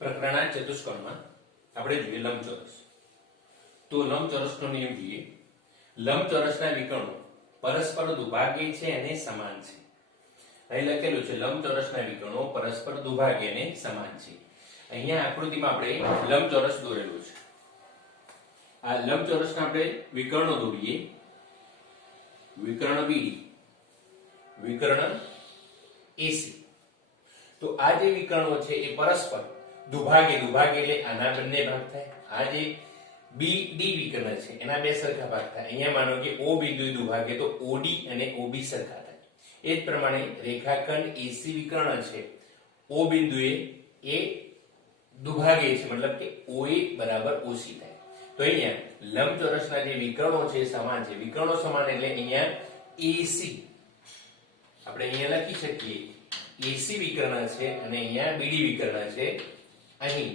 પ્રકરણના ચતુષ્કોણમાં આપણે જોઈએ લંબચોરસ. તો લંબચોરસનો નિયમ જોઈએ. લંબચોરસના વિકર્ણો પરસ્પર દુભાગી છે અને સમાન છે. અહીં લખેલું છે લંબચોરસના વિકર્ણો પરસ્પર દુભાગી અને સમાન છે. અહીંયા આકૃતિમાં આપણે લંબચોરસ દોરેલું છે. આ લંબચોરસના આપણે વિકર્ણો દોરીએ. વિકર્ણ BD, વિકર્ણ AC. તો આ જે વિકર્ણો છે એ પરસ્પર દુભાગે એટલે આના બંને ભાગ થાય. આ જે BD વિકર્ણ છે એના બે સરખા ભાગ થાય. અહીંયા માનો કે O બિંદુએ દુભાગે તો OD અને OB સરખા થાય. એ જ પ્રમાણે રેખાખંડ AC વિકર્ણ છે O બિંદુએ એ દુભાગે છે, મતલબ કે OA બરાબર OC થાય. તો અહીંયા લંબચોરસના જે વિકર્ણો છે સમાન છે. વિકર્ણો સમાન એટલે અહીંયા AC આપણે અહીંયા લખી શકીએ AC વિકર્ણ છે અને અહીંયા BD વિકર્ણ છે. અહીં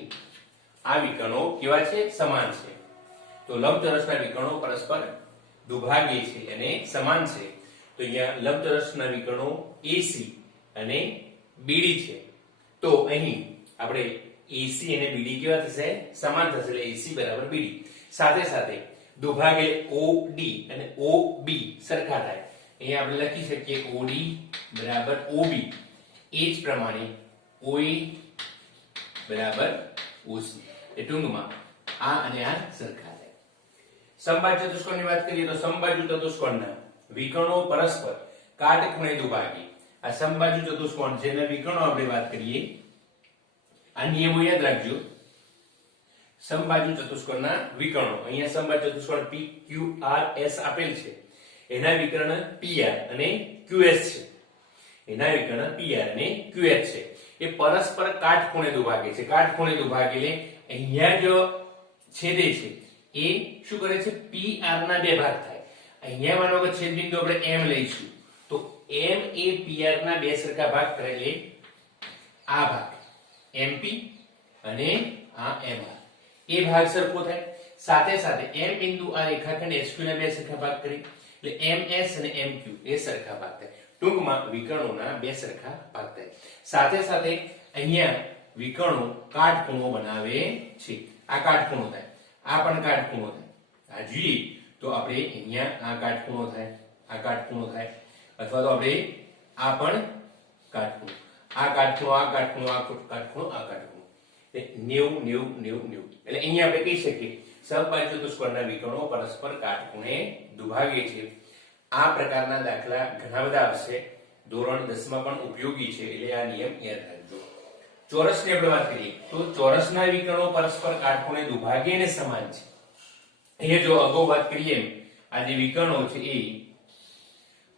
આ વિકર્ણો કેવા છે? સમાન છે. તો લંબચોરસના વિકર્ણો પરસ્પર દુભાગે છે અને સમાન છે. તો અહીંયા લંબચોરસના વિકર્ણો AC અને BD છે. તો અહીં આપણે AC અને BD કેવા થશે? સમાન થશે. એટલે AC બરાબર BD. સાથે સાથે દુભાગે OD અને OB સરખા થાય. અહીંયા આપણે લખી શકીએ OD બરાબર OB. એ જ પ્રમાણે OA બરાબર OC. એ ટૂંકમાં આ અને આ સરખા થાય. સમબાજુ ચતુષ્કોણની વાત કરીએ તો સમબાજુ ચતુષ્કોણના વિકર્ણો પરસ્પર કાટખૂણે દુભાગે. આ સમબાજુ ચતુષ્કોણ છે એના વિકર્ણો આપણે વાત કરીએ. આ નિયમો યાદ રાખજો. સમબાજુ ચતુષ્કોણના વિકર્ણો, અહીંયા સમબાજુ ચતુષ્કોણ PQRS આપેલ છે. એના વિકર્ણ PR અને QS છે. એના વિકર્ણ PR અને QS છે. એ પરસ્પર કાટખૂણે દુભાગે છે. કાટખૂણે દુભાગે એટલે અહીંયા જો છેદે છે એ શું કરે છે? PR ના બે ભાગ થાય. અહીંયા માનો કે છેદબિંદુ આપણે M લઈશું તો M એ PR ના બે સરખા ભાગ કરે એટલે આ ભાગ MP અને આ M એ ભાગ સરખો થાય. સાથે સાથે M બિંદુ આ રેખાખંડ SQ ના બે સરખા ભાગ કરે એટલે MS અને MQ એ સરખા ભાગ થાય. ટૂંકમાં વિકર્ણોના બે સરખા ભાગ થાય. સાથે સાથે અહીંયા વિકર્ણો કાટખૂણો બનાવે છે. આ કાટખૂણો થાય, આ પણ કાટખૂણો થાય. આ જોઈએ તો આપણે અહીંયા આ કાટખૂણો થાય, આ કાટખૂણો થાય, અથવા તો આપણે આ પણ કાટખૂણો, આ કાટખૂણો, આ કાટખૂણો, આ કાટખૂણો, આ કાટખૂણો. એટલે 90 90 90 એટલે અહીંયા આપણે કહી શકીએ સમબાજુ ચતુષ્કોણના વિકર્ણો પરસ્પર કાટખૂણે દુભાગે છે. આ પ્રકારના દાખલા ઘણા બધા આવશે. ધોરણ 10 માં પણ ઉપયોગી છે. એટલે આ નિયમ યાદ રાખજો. ચોરસની આપણે વાત કરીએ તો ચોરસના વિકર્ણો પરસ્પર કાટખૂણે દુભાગે અને સમાન છે. અહીંયા જો અગાઉ વાત કરીએ આ જે વિકર્ણો છે એ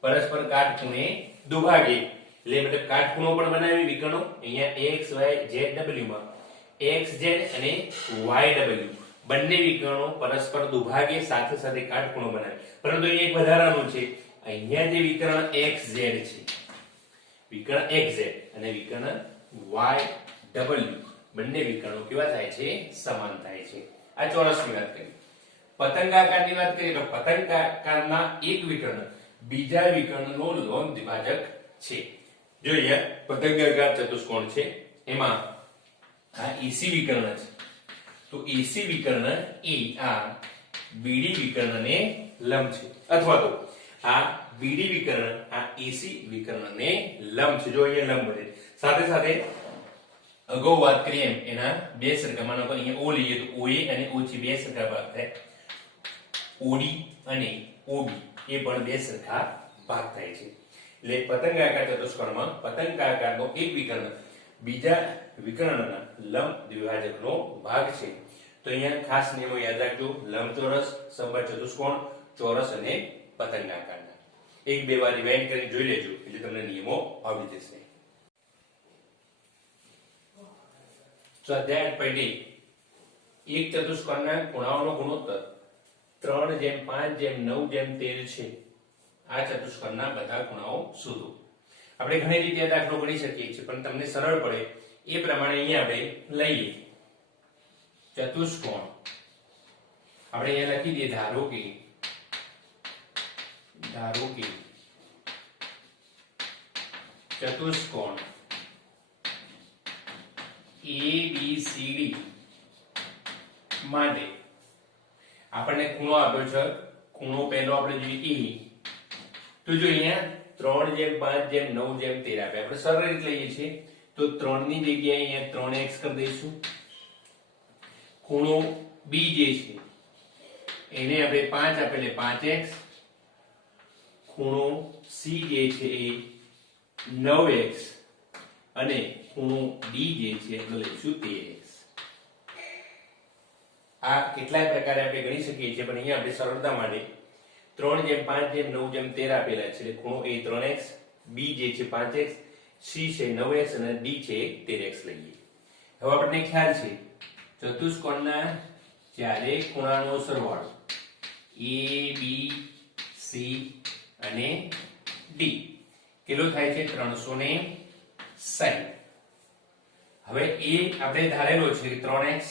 પરસ્પર કાટખૂણે દુભાગે એટલે મતલબ કાટખૂણો પણ બનાવી વિકર્ણો. અહીંયા x y z w માં xz અને yw બંને વિકર્ણો પરસ્પર દુભાગે સાથે સાથે કાટખૂણો બનાવે. પરંતુ અહીંયા એક વધારાનું છે. અહીંયા જે વિકર્ણ xz છે, વિકર્ણ xz અને વિકર્ણ yw બંને વિકર્ણો કેવા થાય છે? સમાન થાય છે. આ ચોરસની વાત કરીએ. પતંગાકારની વાત કરીએ તો પતંગાકારના એક વિકર્ણ બીજા વિકર્ણનો લંબ દ્વિભાજક છે. જો અહીંયા પતંગાકાર ચતુષ્કોણ છે એમાં આ AC વિકર્ણ છે. તો AC વિકર્ણ એ આ BD વિકર્ણને લંબ છે, અથવા તો આ BD વિકર્ણ આ AC વિકર્ણને લંબ છે. જો અહીંયા લંબ બને. સાથે સાથે અગાઉ વાત કરીએ એમ એના બે સરખા, માનો કે અહીંયા O લઈએ તો OA અને OC બે સરખા ભાગ થાય. OD અને OB એ પણ બે સરખા ભાગ થાય છે. એટલે પતંગાકાર ચતુષ્કોણમાં પતંગાકારનો એક વિકર્ણ બીજા વિકર્ણના લંબ દ્વિભાજકનો ભાગ છે. તો અહીંયા ખાસ નિયમો યાદ રાખજો. લંબચોરસ, સમબાજુ ચતુષ્કોણ, ચોરસ અને પતંગાકારના એક બે વાર રિવાઇન્ડ કરી જોઈ લેજો એટલે તમને નિયમો આવડી જશે. સ્વાધ્યાય 8.1 એક ચતુષ્કોણના ખૂણાઓનો ગુણોત્તર 3:5:9:13 છે. આ ચતુષ્કોણના બધા ખૂણાઓ શોધો. આપણે ઘણી રીતે દાખલો ગણી શકીએ છીએ, પણ તમને સરળ પડે એ પ્રમાણે અહીંયા આપણે લઈએ. ચતુષ્કોણ આપણે અહીંયા લખી દઈએ. ધારો કે ચતુષ્કોણ ABCD માટે આપણને ખૂણો આપ્યો છે, ખૂણો પહેલો આપણે જોઈએ E, તો જો અહીંયા 3/5/9/13 આપે, આપણે સરળ રીત લઈએ છીએ તો 3 ની જગ્યાએ અહીંયા 3x કરી દઈશું. ખૂણો B જે છે એને આપણે 5 આપેલે 5x, ખૂણો C જે છે એ 9x અને ખૂણો D જે છે આપણે લઈશું 13x. આ કેટલાય પ્રકારે આપણે ગણી શકીએ છીએ, પણ અહીંયા આપણે સરળતા માટે 3/5/9/13 આપેલા છે, ખૂણો A 3x, B જે છે 5x, C છે 9x અને D છે 13x લઈએ. હવે આપણને ખ્યાલ છે ચતુષ્કોણના ચારે ખૂણાનો સરવાળો A B C અને D કેટલો થાય છે 360. હવે એ આપણે ધારેલો છે 3x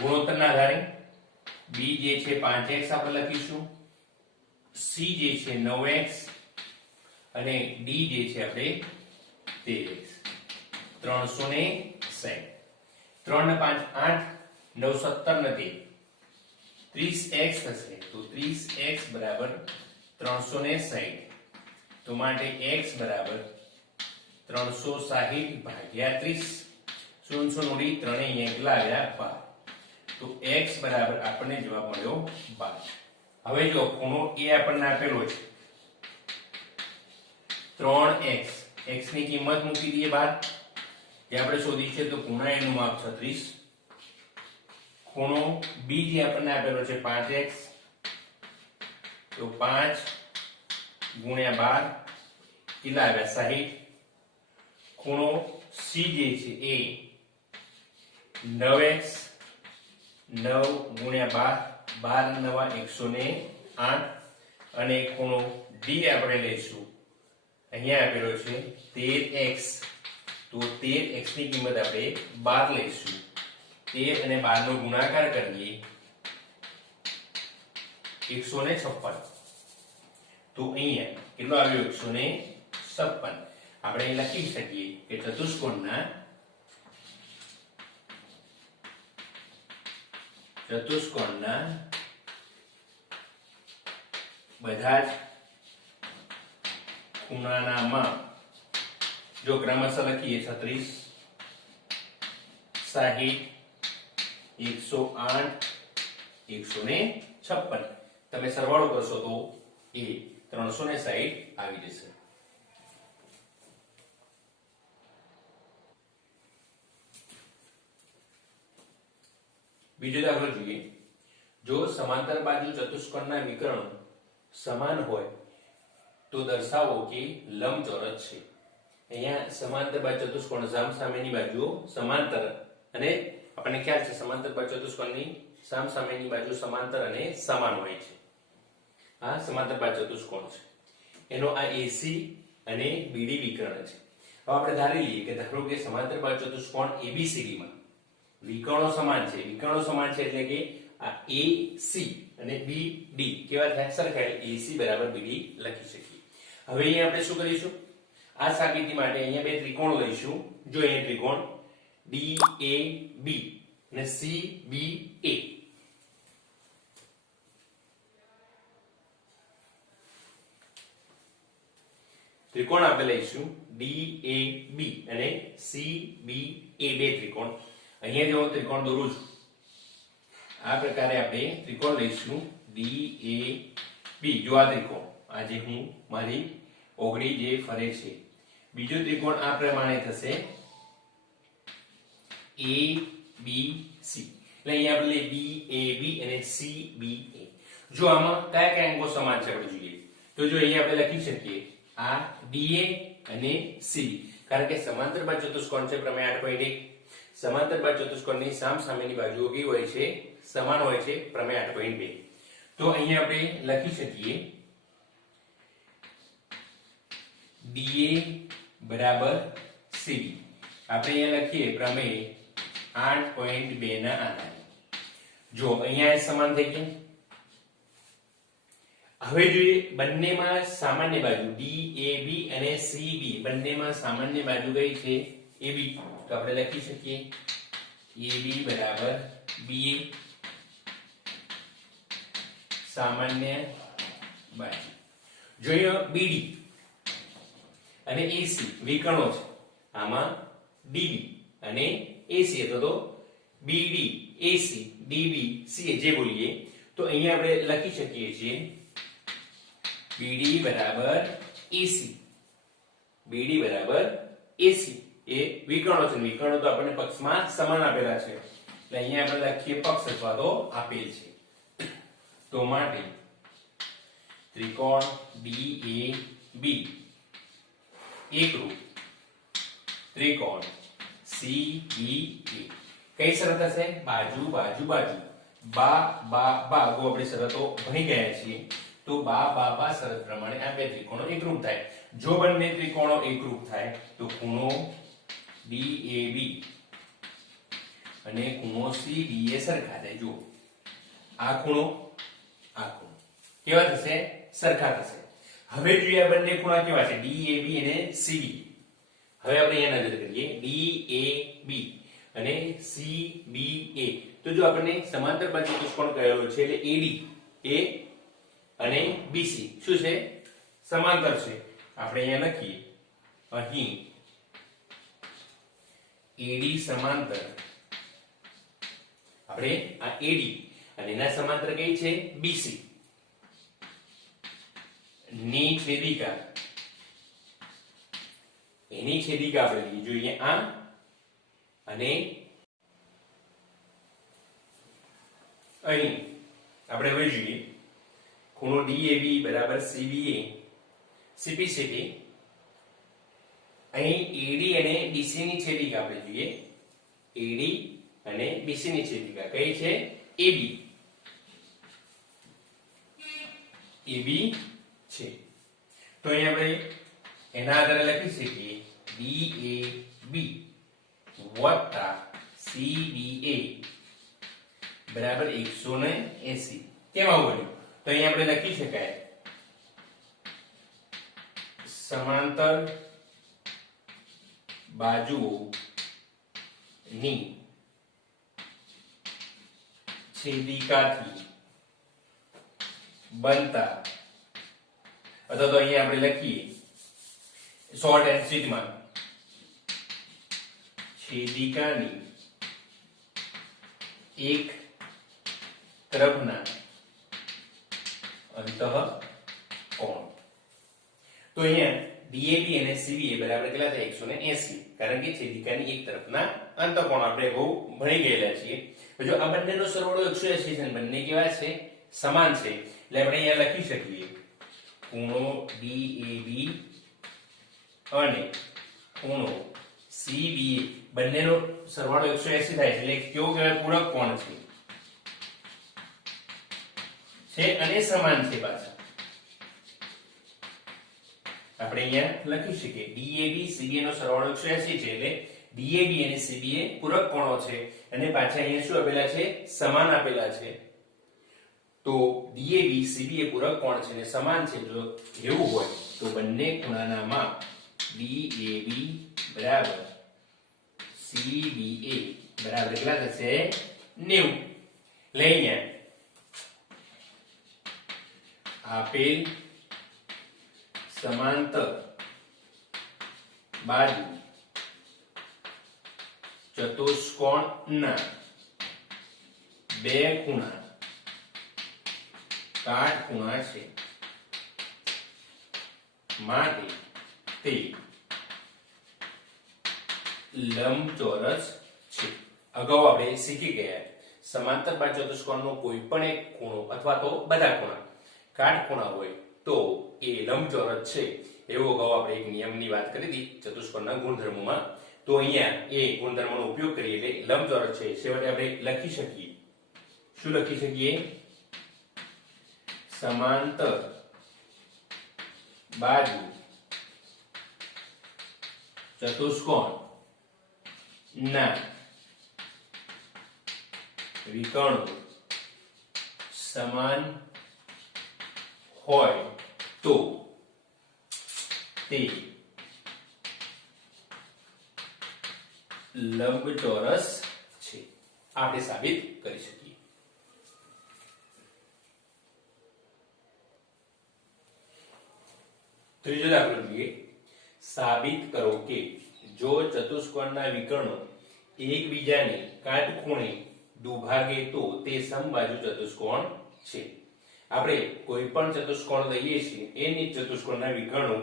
ગુણોત્તરના આધારે, B જે છે 5x આપણે લખીશું, C જે છે 9x અને D જે છે આપણે 13x. 360 3 ને 5 8 9 17 ને 30x થશે, તો 30x બરાબર 360. તો માટે x બરાબર 360 ભાગ્યા 30, 0 નો 3 અહીંયા કેટલા આવ્યા 12, તો x બરાબર આપણને જવાબ મળ્યો 12. હવે જો ખૂણો A આપણને આપેલો છે 3x, x ની કિંમત મૂકી દઈએ 12, જે આપણે શોધી છે તો ખૂણા એનું માપ 36. ખૂણો B જે આપણને આપેલો છે 5x, તો 5 ગુણ્યા 12 કેટલા આવ્યા 60. ખૂણો C જે છે એ 9x, 9 ગુણ્યા 12 12 108 અને ખૂણો D આપણે લઈશું, અહીંયા આપેલો છે 13x, તો 13x ની કિંમત આપણે 12 લઈશું. 13 અને 12 નો ગુણાકાર કરીએ 156, તો અહીંયા કેટલો આવ્યો 156. આપણે અહીં લખી શકીએ કે ચતુષ્કોણના બધા જ ખૂણાના માપ જો ક્રમશઃ લખીએ 36, 60, 108, 156, તમે સરવાળો કરશો તો એ 360 આવી જશે. બીજો દાખલો જોઈએ. જો સમાંતર બાજુ ચતુષ્કોણના વિકર્ણો સમાન હોય તો દર્શાવો કે લંબચોરસ છે. અહીંયા સમાંતર બાજુ ચતુષ્કોણ સામસામેની બાજુઓ સમાંતર, અને આપણને ખ્યાલ છે સમાંતર બાજુ ચતુષ્કોણની સામસામેની બાજુ સમાંતર અને સમાન હોય છે. આ સમાંતર બાજુ ચતુષ્કોણ છે, એનો આ AC અને BD વિકર્ણ છે. હવે આપણે ધારી લઈએ કે ધારો કે સમાંતર બાજુ ચતુષ્કોણ ABCD માં વિકર્ણો સમાન છે. વિકર્ણો સમાન છે એટલે કે આ AC અને BD કેવા થાય સરખા, AC બરાબર BD લખી શકીએ. હવે અહીંયા આપણે શું કરીશું, આ સાબિતી માટે અહીંયા બે ત્રિકોણો લઈશું. જો અહીંયા ત્રિકોણ DAB અને CBA, ત્રિકોણ આપણે લઈશું DAB અને CBA, બે ત્રિકોણ. અહીંયા જો ત્રિકોણ દોરું છું આ પ્રકારે આપણે ત્રિકોણ લઈશું DAB. જો આ ત્રિકોણ, આ જે હું મારી ઓગળી જે ફરે છે, બીજો ત્રિકોણ આ પ્રમાણે થશે ABC. એટલે અહીંયા આપણે DAB અને CBA. જો આમાં કયા કયા અંગો સમાન છે આપણે જોઈએ તો જો અહીંયા આપણે લખી શકીએ આ DA અને C, કારણ કે સમાંતર બાજુ ચતુષ્કોણ છે પ્રમેય 8.1. સમાંતર બાજુ ચતુષ્કોણની સામસામેની બાજુઓ કેવી હોય છે સમાન હોય છે પ્રમેય 8.2. તો અહીંયા આપણે લખી શકીએ DA બરાબર CD. આપણે અહીંયા લખીએ પ્રમેય 8.2 ના આધારે. જો અહીંયા સમાન થઈ ગયા. હવે જોઈએ બંનેમાં સામાન્ય બાજુ DAB અને CB બંનેમાં સામાન્ય બાજુ કઈ છે AB તો આપણે લખી શકીએ AB બરાબર BA સામાન્ય બાજુ. જોઈએ BD અને AC વિકર્ણો છે. આમાં DB અને AC એટલે તો BD AC DB CA જે બોલીએ તો અહીંયા આપણે લખી શકીએ છીએ BD બરાબર AC BD બરાબર AC એ વિકર્ણો છે. વિકર્ણો તો આપણને પક્ષમાં સમાન આપેલા છે એટલે અહીંયા આપણે લખીએ પક્ષ અથવા તો આપેલ છે. તો માટે ત્રિકોણ DAB એકરૂપ ત્રિકોણ CBA કઈ શરત હશે? બાજુ બાજુ બાજુ બા બા બા અગાઉ આપણે શરતો ભણી ગયા છીએ તો બા બા બા શરત પ્રમાણે આ બે ત્રિકોણો એકરૂપ થાય. જો બંને ત્રિકોણો એકરૂપ થાય તો ખૂણો DAB અને ખૂણો CBA સરખા થાય. જો આ ખૂણો કેવા થશે? સરખા થશે. હવે જોઈએ આ બંને ખૂણા કેવા છે? DAB અને CBA. હવે આપણે અહીંયા નજર કરીએ DAB અને CBA તો જો આપણને સમાંતર બાજુ ચતુષ્કોણ કહેલો છે એટલે AD A અને BC શું છે? સમાંતર છે. આપણે અહીંયા લખીએ અહીં AD સમાંતર આપણે આ AD અને એના સમાંતર કઈ છે? BC ની છેદિકા એની છેદિકા આપણે લઈએ જોઈએ આ અને અહીં આપણે હવે જોઈએ ખૂણો DAB બરાબર CBA CPCB અહીં AD અને BC ની છેદિકા આપણે જોઈએ AD અને BC ની છેદિકા કઈ છે? AB AB છે. તો અહીં આપણે એના આધારે લખી શકીએ DAB વત્તા CBA બરાબર 180. કેમ આવું બન્યું? તો અહીં આપણે લખી શકાય સમાંતર બાજુઓની છેદિકાથી બનતા અથવા તો અહીંયા આપણે લખીએ શોર્ટ એન્ડ સ્વીટમાં છેદિકાની એક તરફના અંતઃકોણ. તો અહીંયા DAB અને CBA બરાબર કેટલા થાય? 180 કારણ કે છેદિકાની એક તરફના અંતઃકોણ આપણે બહુ ભણી ગયેલા છીએ. જો આ બંનેનો સરવાળો 180 છે બંને કેવા છે? સમાન છે એટલે આપણે અહીંયા લખી શકીએ ખૂણો DAB અને ખૂણો CBA બંનેનો સરવાળો 180 થાય છે એટલે કેવો કહેવાય? પૂરક કોણ છે અને સમાન છે પાછા. આપણે અહીંયા લખી શકીએ DAB CBA નો સરવાળો 180 છે એટલે DAB અને CBA પૂરક કોણો છે અને પાછા અહીંયા શું આપેલા છે? સમાન આપેલા છે. તો DAB CBA પૂરક કોણ છે અને સમાન છે. જો એવું હોય તો બંને ખૂણાના માપ DAB બરાબર CBA બરાબર કેટલા થશે? 90. એટલે અહીંયા આપેલ સમાંતર બાજુ ચતુષ્કોણના બે ખૂણા કાટખૂણા છે માટે તે લંબચોરસ છે. અગાઉ આપણે શીખી ગયા સમાંતર બાજુ ચતુષ્કોણનો કોઈ પણ એક ખૂણો અથવા તો બધા ખૂણા કાટખૂણા હોય તો એ લંબચોરસ છે એવો અગાઉ આપણે એક નિયમની વાત કરી હતી ચતુષ્કોણના ગુણધર્મોમાં. તો અહીંયા એ ગુણધર્મનો ઉપયોગ કરીએ એટલે લંબચોરસ છે છેવટે આપણે લખી શકીએ. શું લખી શકીએ? સમાંતર બાજુ ચતુષ્કોણ ના વિકર્ણો સમાન હોય તો તે લંબચોરસ છે, આપણે સાબિત કરી શકીએ. ત્રીજો દાખલો જોઈએ. સાબિત કરો કે જો ચતુષ્કોણના વિકર્ણો એકબીજાને કાટખૂણે દુભાગે તો તે સમબાજુ ચતુષ્કોણ છે. આપણે કોઈ પણ ચતુષ્કોણ લઈએ છીએ એની ચતુષ્કોણના વિકર્ણો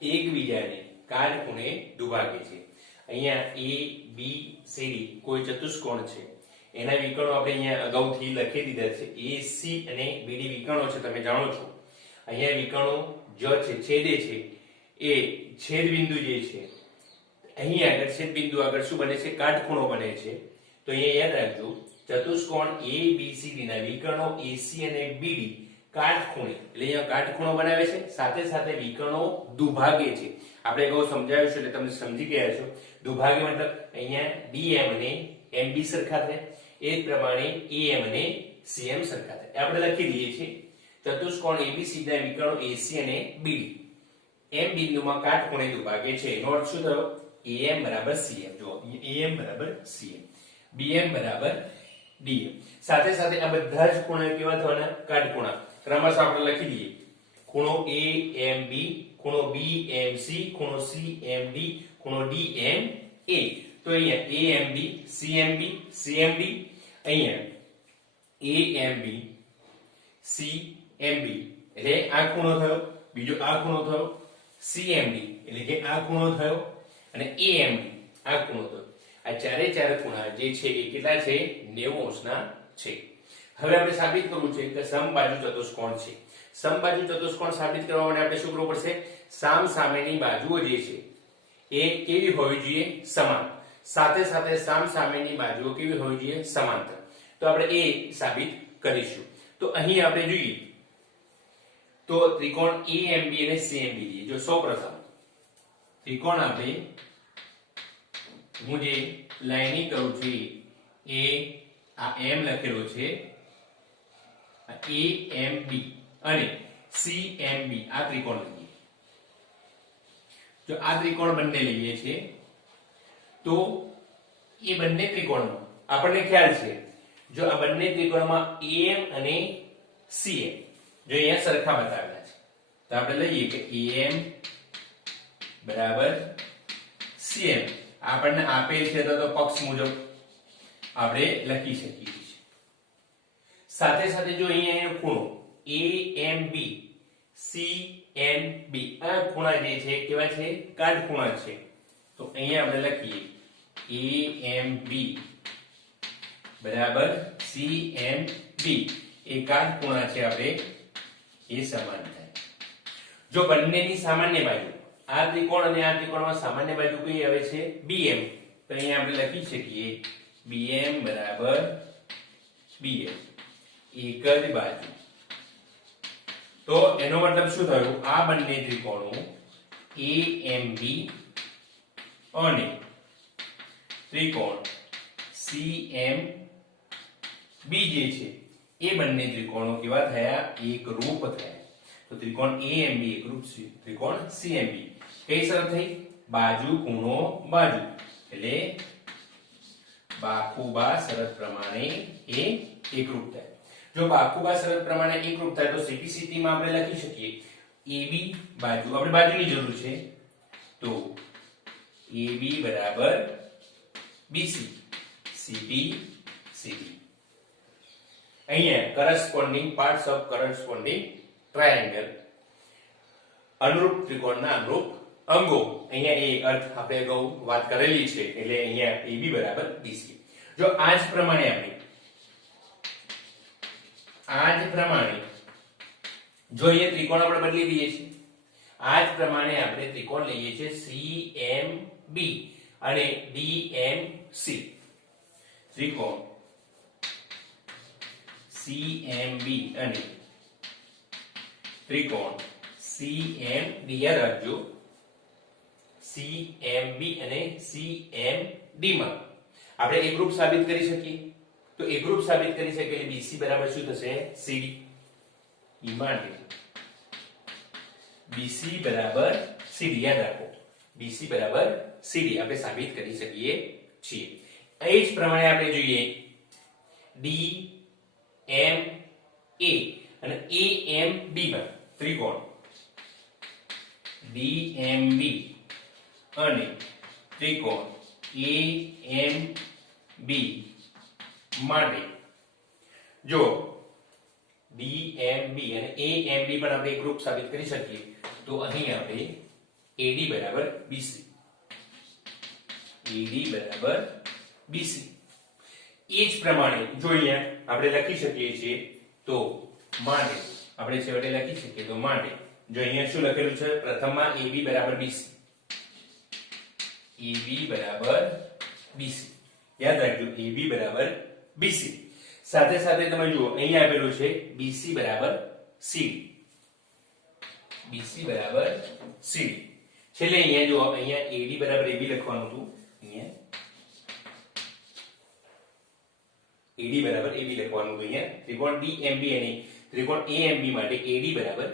એકબીજાને કાટખૂણે દુભાગે છે. અહીંયા a b c d કોઈ ચતુષ્કોણ છે, એના વિકર્ણો આપણે અહીંયા અગાઉથી લખી દીધા છે. a c અને b d વિકર્ણો છે, તમે જાણો છો. અહીંયા વિકર્ણો છે છેદે છે, એ છેદ બિંદુ જે છે અહીં આગળ છેદ બિંદુ આગળ શું બને છે? કાટખૂણો બને છે. તો અહીંયા યાદ રાખજો, ચતુષ્કોણ ABCD ના વિકર્ણો AC અને BD કાટખૂણે, એટલે અહીંયા કાટખૂણો બનાવે છે, સાથે સાથે વિકર્ણો દુભાગે છે. આપણે અગાઉ સમજાવ્યું છે એટલે તમે સમજી ગયા છો. દુભાગે મતલબ અહીંયા DM અને MB સરખા થાય, એ જ પ્રમાણે AM અને CM સરખા થાય. આપણે લખી દઈએ છીએ ચતુષ્કોણ ABC ના વિકર્ણો AC અને BD M બિંદુમાં કાટખૂણે દુભાગે છે. એનો અર્થ શું થયો? AM બરાબર CM. જો AM બરાબર CM, BM બરાબર DM. સાથે સાથે આ બધા જ ખૂણા કેવા થવાના? કાટખૂણા. ક્રમશઃ આપણે લખી દઈએ. ખૂણો AMB, ખૂણો BMC, ખૂણો CMD, ખૂણો DMA. તો અહીંયા AMB, CMB, CMD, અહીંયા AMB, CMB એટલે આ ખૂણો થયો, બીજો આ ખૂણો થયો, CMD એટલે કે આ ખૂણો થયો, અને AMD આ ખૂણો થયો. આ ચારે ચાર ખૂણા જે છે એ કેટલા છે? 90 અંશના છે. હવે આપણે સાબિત કરવું છે કે સમબાજુ ચતુષ્કોણ છે. સમબાજુ ચતુષ્કોણ સાબિત કરવા માટે આપણે શું કરવું પડશે? સામસામેની બાજુઓ જે છે એ કેવી હોવી જોઈએ? સમાન. સાથે સાથે સામસામેની બાજુઓ કેવી હોવી જોઈએ? સમાંતર. તો આપણે એ સાબિત કરીશું. તો અહીં આપણે જોઈએ તો ત્રિકોણ AMB અને CMB લઈએ. જો સૌપ્રથમ ત્રિકોણ આપણે, હું જે લાઈનિંગ કરું છું એ આ M લખેલો છે, AMB અને CMB આ ત્રિકોણ લઈએ. જો આ ત્રિકોણ બંને લઈએ છે તો એ બંને ત્રિકોણમાં આપણને ખ્યાલ છે, જો આ બંને ત્રિકોણમાં AM અને CM જો અહીંયા સરખા બતાવેલા છે, તો આપણે લઈએ કે AM બરાબર CM આપણને આપેલ છે તો પક્ષ મુજબ આપણે લખી શકીએ છીએ. સાથે સાથે જો અહીંયા ખૂણો AMB CMB આ ખૂણા જે છે કેવા છે? કાટખૂણા છે. તો અહીંયા આપણે લખીએ AMB બરાબર CMB એ કાટખૂણા છે, આપણે એ સમાન થાય. જો બંનેની સામાન્ય બાજુ, આ ત્રિકોણ અને આ ત્રિકોણમાં સામાન્ય બાજુ કઈ આવે છે? BM. તો અહીંયા આપણે લખી શકીએ BM બરાબર BM, એક જ બાજુ. તો એનો મતલબ શું થયું? આ બંને ત્રિકોણો AMB અને ત્રિકોણ CMB જે છે એ બંને ત્રિકોણો કેવા થયા? એકરૂપ થયા. તો ત્રિકોણ AMB એકરૂપ છે ત્રિકોણ CMB. કઈ શરત થઈ? બાજુ ખૂણો બાજુ, એટલે બાખુબા શરત પ્રમાણે એ એકરૂપ થાય. જો બાખુબા શરત પ્રમાણે એકરૂપ થાય તો CPCT માં આપણે લખી શકીએ AB બાજુ, આપણે બાજુની જરૂર છે, તો AB બરાબર BC, CP CD. અહીંયા corresponding parts of corresponding triangle, અનુરૂપ ત્રિકોણના અનુરૂપ અંગો. અહીંયા એ અર્થ આપણે અગાઉ વાત કરેલી છે, એટલે અહીંયા AB બરાબર BC. જો આ જ પ્રમાણે જો અહીંયા ત્રિકોણ આપણે બદલી દઈએ છીએ, આ જ પ્રમાણે આપણે ત્રિકોણ લઈએ છીએ CMB અને DMC. ત્રિકોણ CMB અને ત્રિકોણ CMD યાદ રાખજો. CMB અને CMD માં આપણે એકરૂપ સાબિત કરી શકીએ. તો એકરૂપ સાબિત કરી શકીએ એટલે BC બરાબર શું થશે? CD. માટે BC બરાબર CD યાદ રાખો, BC બરાબર CD આપણે સાબિત કરી શકીએ છીએ. એ જ પ્રમાણે આપણે જોઈએ ડી એમ એ અને એ એમ બી માં ત્રિકોણ ડી એમ બી અને ત્રિકોણ એ એમ બી માટે જો ડી એમ બી અને એ એમ બી પણ આપણે એકરૂપ સાબિત કરી શકીએ તો અહીં આપણે એડી બરાબર બીસી એડી બરાબર બીસી એ જ પ્રમાણે જો અહીંયા આપણે લખી શકીએ છીએ તો માટે આપણે છેવટે લખી શકીએ તો માટે જો અહીંયા શું લખેલું છે પ્રથમમાં AB બરાબર BC AB બરાબર BC યાદ રાખજો AB બરાબર BC સાથે સાથે તમે જુઓ અહીંયા આપેલું છે BC બરાબર CD BC બરાબર CD છેલ્લે અહીંયા જો અહીંયા AD બરાબર AB લખવાનું હતું અહીંયા AD બરાબર AB લખવાનું હતું અહીંયા ત્રિકોણ DMB અને ત્રિકોણ AMB માટે AD બરાબર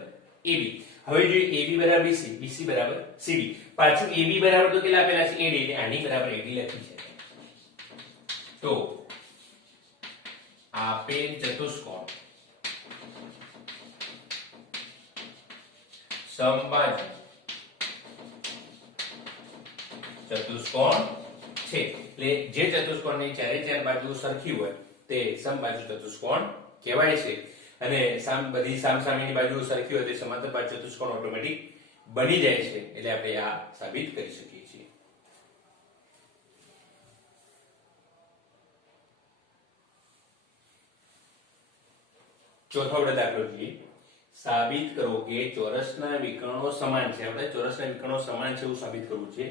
AB હવે જો AB બરાબર BC BC બરાબર CD પાછું AB બરાબર તો કેટલા આપેલા છે AD એટલે આની બરાબર AD લખી છે તો આપેલ ચતુષ્કોણ સમબાજુ ચતુષ્કોણ છે એટલે જે ચતુષ્કોણની ચારે ચાર બાજુ સરખી હોય તે સમબાજુ ચતુષ્કોણ કહેવાય છે અને બધી સામસામેની બાજુ સરખી હોય તે સમાંતર બાજુ ચતુષ્કોણ ઓટોમેટિક બની જાય છે એટલે આપણે આ સાબિત કરી શકીએ છીએ. ચોથો આપણે દાખલો જોઈએ સાબિત કરો કે ચોરસના વિકર્ણો સમાન છે. આપણે ચોરસના વિકર્ણો સમાન છે એવું સાબિત કરવું છે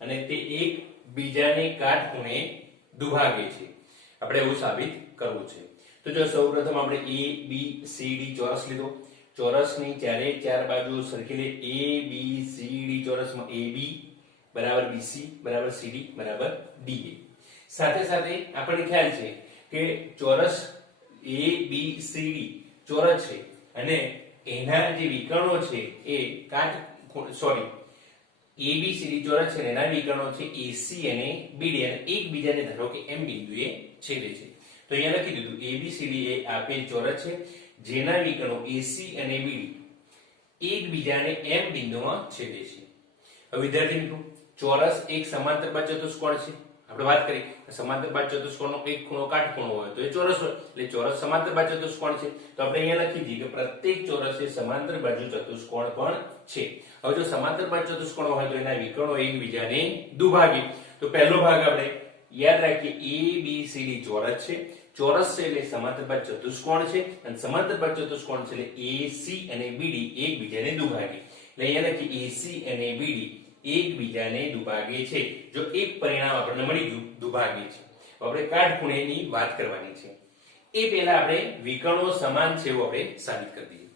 અને તે એક બીજાને કાટખૂણે દુભાગે છે. આપણે એવું સાબિત કરવું છે. તો જો સૌપ્રથમ આપણે A B C D ચોરસ લીધો. ચોરસની ચારે ચાર બાજુ સરખી લે A B C D ચોરસમાં AB બરાબર BC બરાબર CD બરાબર DA. સાથે સાથે આપણને ખ્યાલ છે કે ચોરસ A B C D ચોરસ છે અને એના જે વિકર્ણો છે એ ABCD ચોરસ છે એના વિકર્ણો છે AC અને BD અને એકબીજાને ધારો કે M બિંદુએ છેદે છે. તો અહીંયા લખી દીધું ABCD એ આપેલ ચોરસ છે જેના વિકર્ણો AC અને BD એકબીજાને M બિંદુમાં છેદે છે. હવે વિદ્યાર્થી મિત્રો ચોરસ એક સમાંતર બાજુ ચતુષ્કોણ છે. આપણે વાત કરી સમાંતર બાજુ ચતુષ્કોણનો એક ખૂણો કાટખૂણો હોય તો એ ચોરસ હોય એટલે ચોરસ સમાંતર બાજુ ચતુષ્કોણ છે. તો આપણે અહીંયા લખી દઈએ કે પ્રત્યેક ચોરસ એ સમાંતર બાજુ ચતુષ્કોણ પણ છે. હવે જો સમાંતર બાજુ ચતુષ્કોણ હોય તો એના વિકર્ણો એકબીજાને દુભાગે. તો પહેલો ભાગ આપણે યાદ રાખીએ ABCD ચોરસ છે. ચોરસ છે એટલે સમાંતર બાજુ ચતુષ્કોણ છે અને સમાંતર બાજુ ચતુષ્કોણ છે એટલે AC અને BD એકબીજાને દુભાગે. એટલે અહીંયા લખીએ AC અને BD એકબીજાને દુભાગે છે. જો એક પરિણામ આપણને મળી ગયું દુભાગે છે. આપણે કાટખૂણેની વાત કરવાની છે. એ પહેલા આપણે વિકર્ણો સમાન છે એવું આપણે સાબિત કરી દઈએ.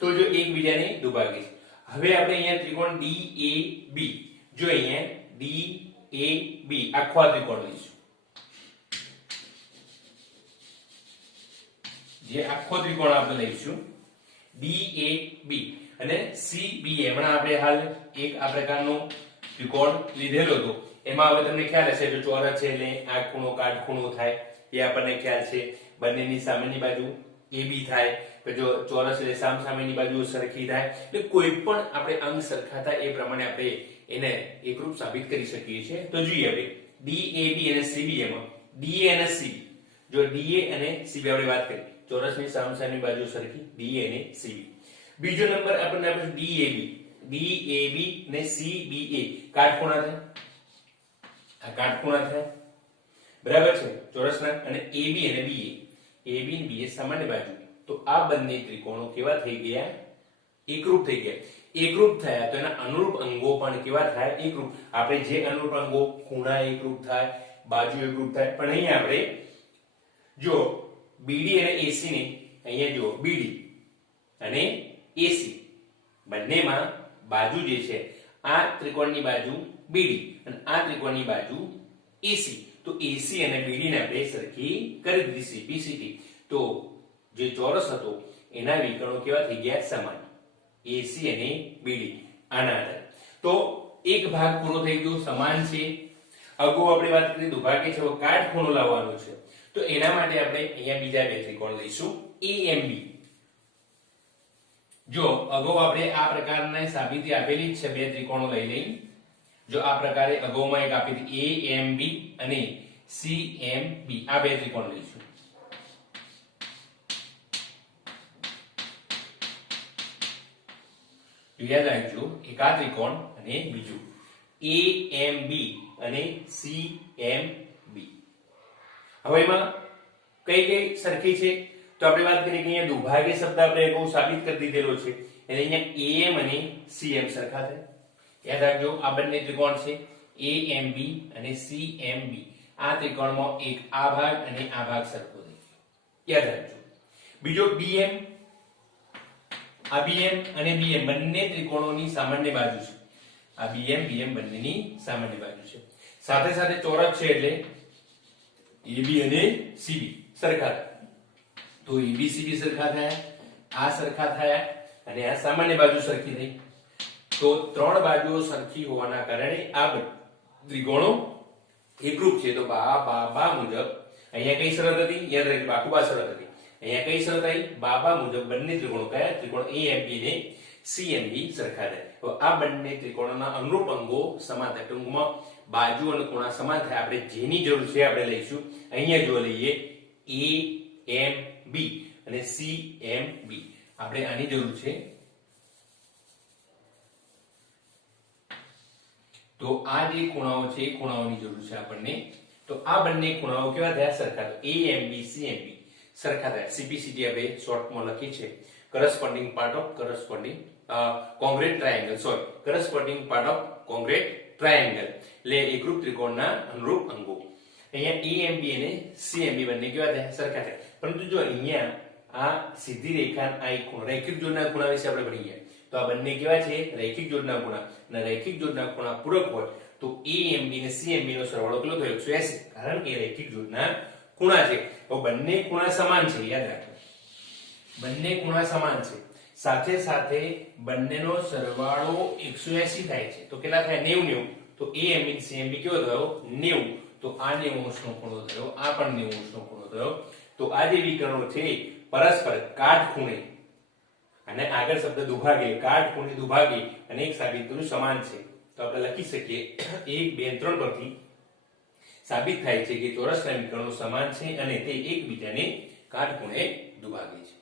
તો જો એકબીજાને દુભાગે છે. હવે આપણે અહીંયા ત્રિકોણ DAB જો અહીંયા DAB આખો ત્રિકોણ લઈશું. જે આખો ત્રિકોણ આપણે લઈશું DAB અને CBA હમણાં આપણે હાલ એક આ પ્રકારનો ત્રિકોણ લીધેલો હતો. એમાં હવે તમને ખ્યાલ હશે જો ચોરસ છે એટલે આ ખૂણો કાટખૂણો થાય એ આપણને ખ્યાલ છે. બંનેની સામેની બાજુ AB થાય કે જો ચોરસ એટલે સામસામેની બાજુ સરખી થાય એટલે કોઈ પણ આપણે અંગ સરખા થાય એ પ્રમાણે આપણે એને એકરૂપ સાબિત કરી શકીએ છીએ. તો જોઈએ આપણે DAB અને CBA માં DA અને CB જો DA અને CB આપણે વાત કરી ચોરસની સામસામેની બાજુ સરખી DA અને CB. બીજો નંબર આપણને આપે DAB ને CBA કાટખૂણા થાય. આ કાટખૂણા થાય બરાબર છે ચોરસના અને AB અને BA AB અને BA સામાન્ય બાજુ. તો આ બંને ત્રિકોણો કેવા થઈ ગયા એકરૂપ થઈ ગયા. એકરૂપ થયા તો એના અનુરૂપ અંગો પણ કેવા થાય એકરૂપ. આપણે જે અનુરૂપ અંગો ખૂણા એકરૂપ થાય બાજુ એકરૂપ થાય પણ અહીંયા આપણે જો BD અને AC ને અહીંયા જો BD અને AC બંનેમાં બાજુ જે છે આ ત્રિકોણની બાજુ BD અને આ ત્રિકોણની બાજુ AC. તો AC અને BD ને આપણે સરખી કરી દીધી CPCT. તો જે ચોરસ હતો એના વિકર્ણો કેવા થઈ ગયા સમાન AC અને BD આના આધારે. તો એક ભાગ પૂરો થઈ ગયો સમાન છે. અગાઉ આપણે વાત કરી દુભાગે છે, હવે કાટખૂણો લાવવાનો છે. તો એના માટે આપણે અહીંયા બીજા બે ત્રિકોણ લઈશું AMB. જો અગાઉ આપણે આ પ્રકારની સાબિતી આપેલી જ છે, બે ત્રિકોણો લઈ લઈ. જો આ પ્રકારે અગાઉમાં એક આપી હતી AMB અને CMB, આ બે ત્રિકોણ લઈશું. યાદ રાખજો, એક આ ત્રિકોણ અને બીજું AMB અને CMB. હવે એમાં કઈ કઈ સરખી છે? તો આપણે વાત કરીએ કે અહીંયા દુભાગ્ય શબ્દ આપણે બહુ સાબિત કરી દીધેલો છે, એટલે અહીંયા AM અને CM સરખા થાય. યાદ રાખજો, આ બંને ત્રિકોણ છે AMB અને CMB. આ ત્રિકોણમાં એક આ ભાગ અને આ ભાગ સરખો છે, યાદ રાખજો. બીજો BM, આ BM અને BM બંને ત્રિકોણોની સામાન્ય બાજુ છે. આ BM BM બંનેની સામાન્ય બાજુ છે. સાથે સાથે ચોરસ છે એટલે AB અને CB સરખા થાય. તો AB CB સરખા થયા, આ સરખા થયા અને આ સામાન્ય બાજુ સરખી થઈ. તો ત્રણ બાજુઓ સરખી હોવાના કારણે આ ત્રિકોણો એકરૂપ છે. તો બા મુજબ અહીંયા કઈ શરત હતી? યાદ રાખજો, બાકુબા શરત હતી. અહીંયા કઈ શરત આવી? બા મુજબ બંને ત્રિકોણો કયા? ત્રિકોણ AMB અને CMB સરખા થાય. તો આ બંને ત્રિકોણોના અનુરૂપ અંગો સમાન થાય. ટૂંકમાં બાજુ અને ખૂણા સમાન થાય. આપણે જેની જરૂર છે આપણે લઈશું. અહીંયા જો લઈએ AMB અને CMB, આપણે આની જરૂર છે. તો આ જે ખૂણાઓ છે એ ખૂણાઓની જરૂર છે આપણને. તો આ બંને ખૂણાઓ કેવા થયા? સરખા. તો AMB CMB સરખા થયા. CPCT આપણે શોર્ટમાં લખી છે, corresponding part of corresponding congruent triangle, sorry, corresponding part of congruent triangle, એટલે એકરૂપ ત્રિકોણના અનુરૂપ અંગો. અહીંયા AMB અને CMB બંને કેવા થયા? સરખા થયા. પરંતુ જો અહીંયા આ સીધી રેખા, આ એક ખૂણો, રૈખિક જોડના ખૂણા વિશે આપણે ભણી ગયા. તો આ બંને કેવા છે? રૈખિક જોડના ખૂણા. અને રૈખિક જોડના ખૂણા પૂરક હોય તો AMB અને CMB નો સરવાળો કેટલો થયો? 180, કારણ કે રૈખિક જોડના ખૂણા છે. તો બંને ખૂણા સમાન છે, યાદ રાખો, બંને ખૂણા સમાન છે. સાથે સાથે બંનેનો સરવાળો 180 થાય છે. તો કેટલા થાય? 90 90. તો AMB અને CMB કેવો થયો? 90. તો આ 90 અંશનો ખૂણો થયો, આ પણ 90 અંશનો ખૂણો થયો. તો આ જે વિકર્ણો છે પરસ્પર કાટખૂણે, અને આગળ શબ્દ દુભાગે, કાટખૂણે દુભાગે અને એક સાબિત કર્યું સમાન છે. તો આપણે લખી શકીએ 1 2 3 પરથી સાબિત થાય છે કે ચોરસના વિકર્ણો સમાન છે અને તે એકબીજાને કાટખૂણે દુભાગે છે.